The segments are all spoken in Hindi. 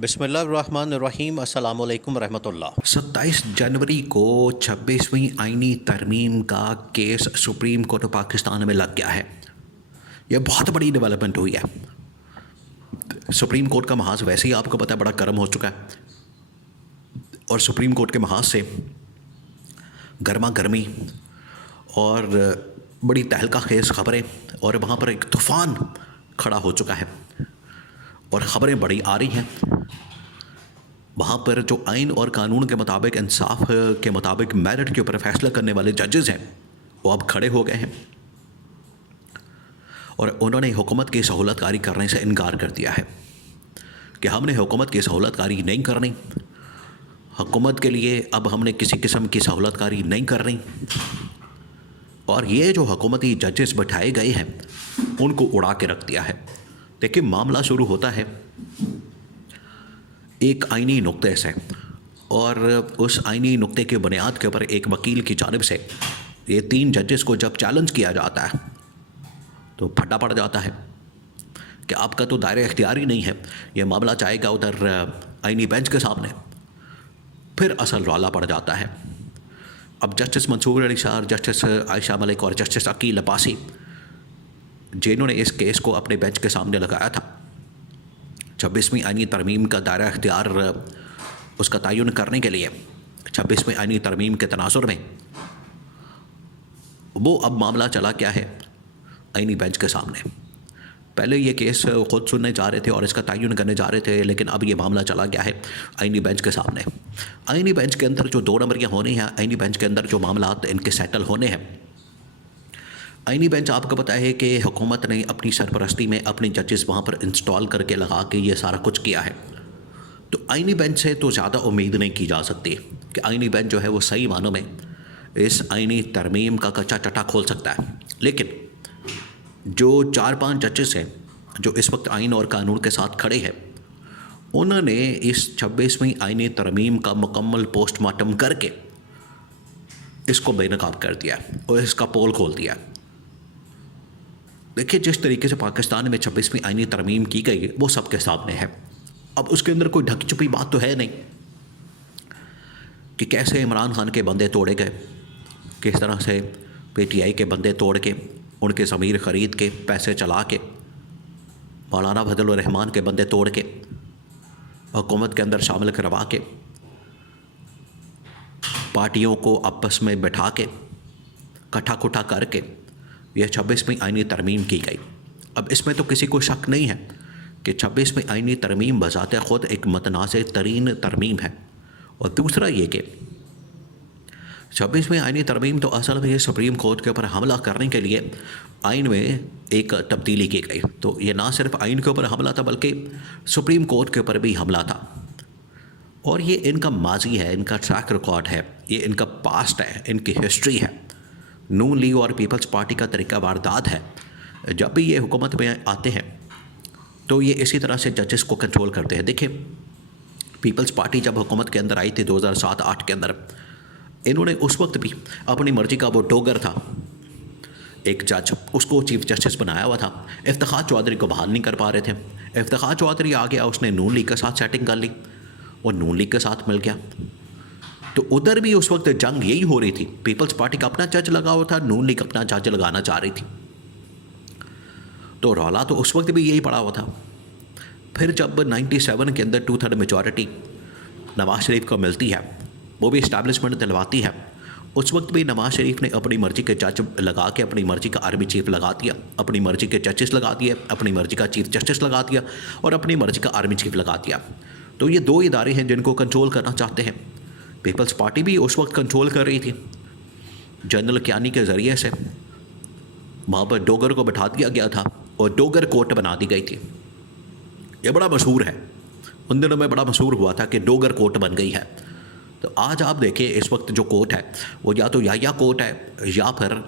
बिस्मिल्लाहिर्रहमानिर्रहीम अस्सलामु अलैकुम रहमतुल्लाह। 27 जनवरी को 26वीं आईनी तरमीम का case supreme court of Pakistan में लग गया है। यह बहुत बड़ी डेवलपमेंट हुई है। सुप्रीम कोर्ट का महाज वैसे ही आपको पता है बड़ा गर्म हो चुका है, और सुप्रीम कोर्ट के महाज से गर्मा गर्मी और बड़ी तहलका खेज खबरें, और वहाँ पर एक तूफ़ान खड़ा हो चुका है और ख़बरें बड़ी आ रही हैं। वहाँ पर जो आइन और कानून के मुताबिक, इंसाफ के मुताबिक मेरिट के ऊपर फैसला करने वाले जजेस हैं, वो अब खड़े हो गए हैं और उन्होंने हुकूमत की सहूलतकारी करने से इनकार कर दिया है कि हमने हुकूमत की सहूलतकारी नहीं करनी, हुकूमत के लिए अब हमने किसी किस्म की सहूलतकारी नहीं करनी। और ये जो हुकूमती जजेस बैठाए गए हैं उनको उड़ा के रख दिया है। देखिए, मामला शुरू होता है एक आइनी नुक्ते से, और उस आइनी नुक्ते के बुनियाद के ऊपर एक वकील की जानिब से ये 3 जजेस को जब चैलेंज किया जाता है तो फटा पड़ जाता है कि आपका तो दायरे इख्तियार ही नहीं है, ये मामला जाएगा उधर आइनी बेंच के सामने। फिर असल रौला पड़ जाता है। अब जस्टिस मंसूर अली शाह, जस्टिस आयशा मलिक और जस्टिस अकील अब्बासी, जिन्होंने इस केस को अपने बेंच के सामने लगाया था, 26वीं आईनी तरमीम का दायरा इख्तियार उसका तयन करने के लिए 26वीं आईनी तरमीम के तनाजुर में, वो अब मामला चला क्या है आईनी बेंच के सामने। पहले ये केस ख़ुद सुनने जा रहे थे और इसका तयन करने जा रहे थे, लेकिन अब ये मामला चला गया है आईनी बेंच के सामने। आईनी बेंच के अंदर जो 2 नंबरियाँ होनी हैं, आईनी बेंच के अंदर जो मामला इनके सेटल होने हैं। आईनी बेंच आपको पता है कि हुकूमत ने अपनी सरपरस्ती में अपने जजेस वहाँ पर इंस्टॉल करके लगा के ये सारा कुछ किया है। तो आईनी बेंच से तो ज़्यादा उम्मीद नहीं की जा सकती कि आईनी बेंच जो है वो सही मानों में इस आईनी तरमीम का कच्चा चटा खोल सकता है। लेकिन जो 4-5 जजेस हैं जो इस वक्त आइन और कानून के साथ खड़े हैं, उन्होंने इस 26वीं आईनी तरमीम का मुकम्मल पोस्टमार्टम करके इसको बेनकाब कर दिया और इसका पोल खोल दिया। देखिए, जिस तरीके से पाकिस्तान में 26वीं आईनी तरमीम की गई वो सबके सामने है। अब उसके अंदर कोई ढकी छुपी बात तो है नहीं कि कैसे इमरान खान के बंदे तोड़े गए, किस तरह से PTI के बंदे तोड़ के, उनके ज़मीर ख़रीद के, पैसे चला के, मौलाना फजल रहमान के बंदे तोड़ के, हुकूमत के अंदर शामिल करवा के, पार्टियों को आपस में बैठा के, कट्ठा कुट्ठा करके यह 26वीं आईनी तरमीम की गई। अब इसमें तो किसी को शक नहीं है कि 26वीं आईनी तरमीम बज़ाते ख़ुद एक मतनाज़ तरीन तरमीम है। और दूसरा ये कि 26वीं आईनी तरमीम तो असल में ये सुप्रीम कोर्ट के ऊपर हमला करने के लिए आइन में एक तब्दीली की गई। तो ये ना सिर्फ आइन के ऊपर हमला था बल्कि सुप्रीम कोर्ट के ऊपर भी हमला था। और ये इनका माजी है, इनका ट्रैक रिकॉर्ड है, ये इनका पास्ट है, इनकी हिस्ट्री है। नून लीग और पीपल्स पार्टी का तरीका वारदात है। जब भी ये हुकूमत में आते हैं तो ये इसी तरह से जजेस को कंट्रोल करते हैं। देखिए, पीपल्स पार्टी जब हुकूमत के अंदर आई थी 2007-8 के अंदर, इन्होंने उस वक्त भी अपनी मर्ज़ी का वो डोगर था एक जज, उसको चीफ जस्टिस बनाया हुआ था। इफ्तिखार चौधरी को बहाल नहीं कर पा रहे थे। इफ्तिखार चौधरी आ गया, उसने नून लीग के साथ सेटिंग कर ली और नून लीग के साथ मिल गया। तो उधर भी उस वक्त जंग यही हो रही थी। पीपल्स पार्टी का अपना जज लगा हुआ था, नून लीग अपना जज लगाना चाह रही थी। तो रौला तो उस वक्त भी यही पड़ा हुआ था। फिर जब 97 के अंदर 2/3 मेजॉरिटी नवाज शरीफ को मिलती है, वो भी इस्टेब्लिशमेंट दिलवाती है, उस वक्त भी नवाज शरीफ ने अपनी मर्ज़ी के जज लगा के अपनी मर्ज़ी का आर्मी चीफ लगा दिया, अपनी मर्ज़ी के जजेस लगा दिए, अपनी मर्ज़ी का चीफ जस्टिस लगा दिया और अपनी मर्ज़ी का आर्मी चीफ लगा दिया। तो ये 2 इदारे हैं जिनको कंट्रोल करना चाहते हैं। पीपल्स पार्टी भी उस वक्त कंट्रोल कर रही थी। जनरल कियानी के ज़रिए से वहाँ पर डोगर को बैठा दिया गया था और डोगर कोर्ट बना दी गई थी। ये बड़ा मशहूर है, उन दिनों में बड़ा मशहूर हुआ था कि डोगर कोर्ट बन गई है। तो आज आप देखिए, इस वक्त जो कोर्ट है वो या तो याया कोर्ट है या फिर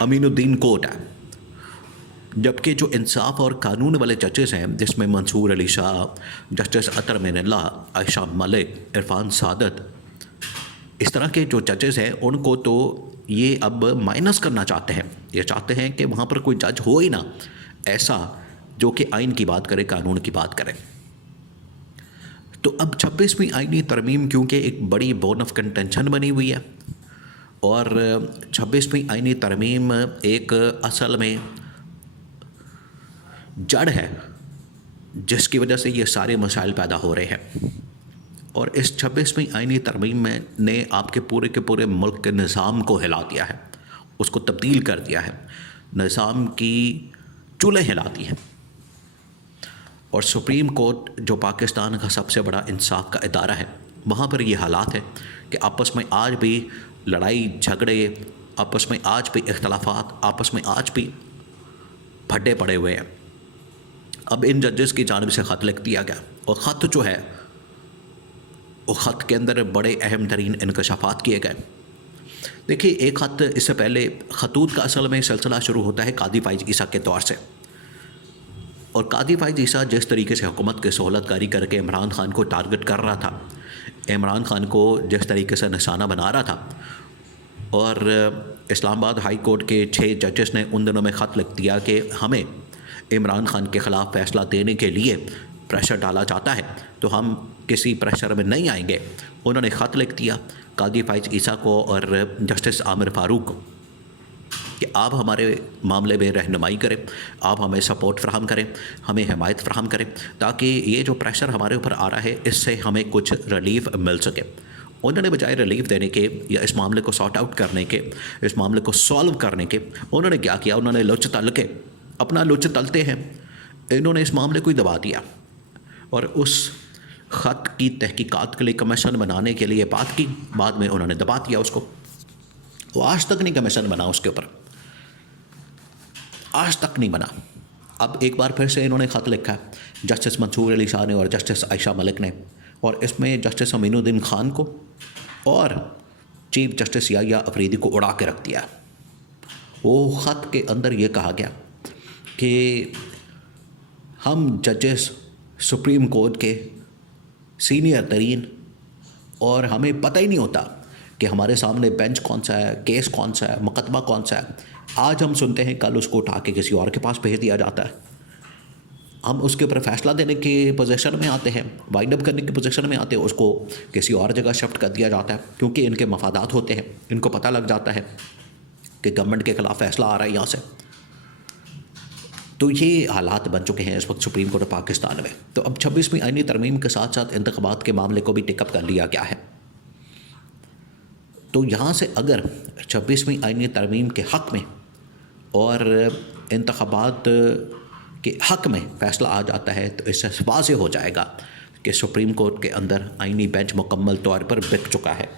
अमीनुद्दीन कोर्ट है। जबकि जो इंसाफ और कानून वाले जजेस हैं, जिसमें मंसूर अली शाह, जस्टिस अतर मिनल्ला, आयशा मलिक, इरफान सादत, इस तरह के जो जजेस हैं, उनको तो ये अब माइनस करना चाहते हैं। ये चाहते हैं कि वहाँ पर कोई जज हो ही ना ऐसा जो कि आइन की बात करे, कानून की बात करे। तो अब 26वीं आईनी तरमीम क्योंकि एक बड़ी बोन ऑफ कंटेंशन बनी हुई है और 26वीं आईनी तरमीम एक असल में जड़ है जिसकी वजह से ये सारे मसाइल पैदा हो रहे हैं। और इस 26वीं आईनी तरमीम में ने आपके पूरे के पूरे मुल्क के निज़ाम को हिला दिया है, उसको तब्दील कर दिया है, निज़ाम की चूल्हे हिला दी हैं। और सुप्रीम कोर्ट जो पाकिस्तान का सबसे बड़ा इंसाफ का इदारा है, वहाँ पर ये हालात है कि आपस में आज भी लड़ाई झगड़े, आपस में आज भी इख्तलाफात, आपस में आज भी भड्डे पड़े हुए हैं। अब इन जजेस की जानिब से ख़त लिख दिया गया और ख़त जो है वो ख़त के अंदर बड़े अहम तरीन इंकशाफात किए गए। देखिए, एक ख़त इससे पहले खतूत का असल में सिलसिला शुरू होता है कादी फ़ाइज़ ईसा के दौर से। और कादी फ़ाइज़ ईसा जिस तरीके से हुकूमत की सहूलतकारी करके इमरान ख़ान को टारगेट कर रहा था, इमरान ख़ान को जिस तरीके से निशाना बना रहा था, और इस्लामाबाद हाई कोर्ट के 6 जजेस ने उन दिनों में ख़त लिख दिया कि हमें इमरान ख़ान के ख़िलाफ़ फ़ैसला देने के लिए प्रेशर डाला जाता है, तो हम किसी प्रेशर में नहीं आएंगे। उन्होंने ख़त लिख दिया कादी फ़ाइज़ ईसा को और जस्टिस आमिर फ़ारूक को कि आप हमारे मामले में रहनुमाई करें, आप हमें सपोर्ट फ़राहम करें, हमें हिमायत फ़राहम करें, ताकि ये जो प्रेशर हमारे ऊपर आ रहा है इससे हमें कुछ रिलीफ़ मिल सके। उन्होंने बजाय रिलीफ़ देने के या इस मामले को सॉर्ट आउट करने के, इस मामले को सॉल्व करने के, उन्होंने क्या किया, उन्होंने लुच तल के अपना लुच तलते हैं, इन्होंने इस मामले को ही दबा दिया और उस ख़त की तहकीकात के लिए कमीशन बनाने के लिए बात की, बाद में उन्होंने दबा दिया उसको। वो आज तक नहीं कमीशन बना उसके ऊपर, आज तक नहीं बना। अब एक बार फिर से इन्होंने ख़त लिखा है जस्टिस मंसूर अली शाह ने और जस्टिस आयशा मलिक ने, और इसमें जस्टिस अमीनुद्दीन खान को और चीफ जस्टिस याहिया अफरीदी को उड़ा के रख दिया। वो ख़त के अंदर ये कहा गया कि हम जजेस सुप्रीम कोर्ट के सीनियर तरीन, और हमें पता ही नहीं होता कि हमारे सामने बेंच कौन सा है, केस कौन सा है, मुकदमा कौन सा है। आज हम सुनते हैं, कल उसको उठा के किसी और के पास भेज दिया जाता है। हम उसके ऊपर फ़ैसला देने के पोजीशन में आते हैं, वाइंड अप करने की पोजीशन में आते हैं, उसको किसी और जगह शिफ्ट कर दिया जाता है क्योंकि इनके मफादात होते हैं। इनको पता लग जाता है कि गवर्नमेंट के ख़िलाफ़ फ़ैसला आ रहा है यहाँ से। तो ये हालात बन चुके हैं इस वक्त सुप्रीम कोर्ट पाकिस्तान में। तो अब 26वीं आईनी तरमीम के साथ साथ इंतखाबात के मामले को भी टिकअप कर लिया गया है। तो यहाँ से अगर 26वीं आईनी तरमीम के हक़ में और इंतखाबात के हक़ में फ़ैसला आ जाता है तो इससे वाज़ेह हो जाएगा कि सुप्रीम कोर्ट के अंदर आईनी बेंच मुकम्मल तौर पर बिक चुका है।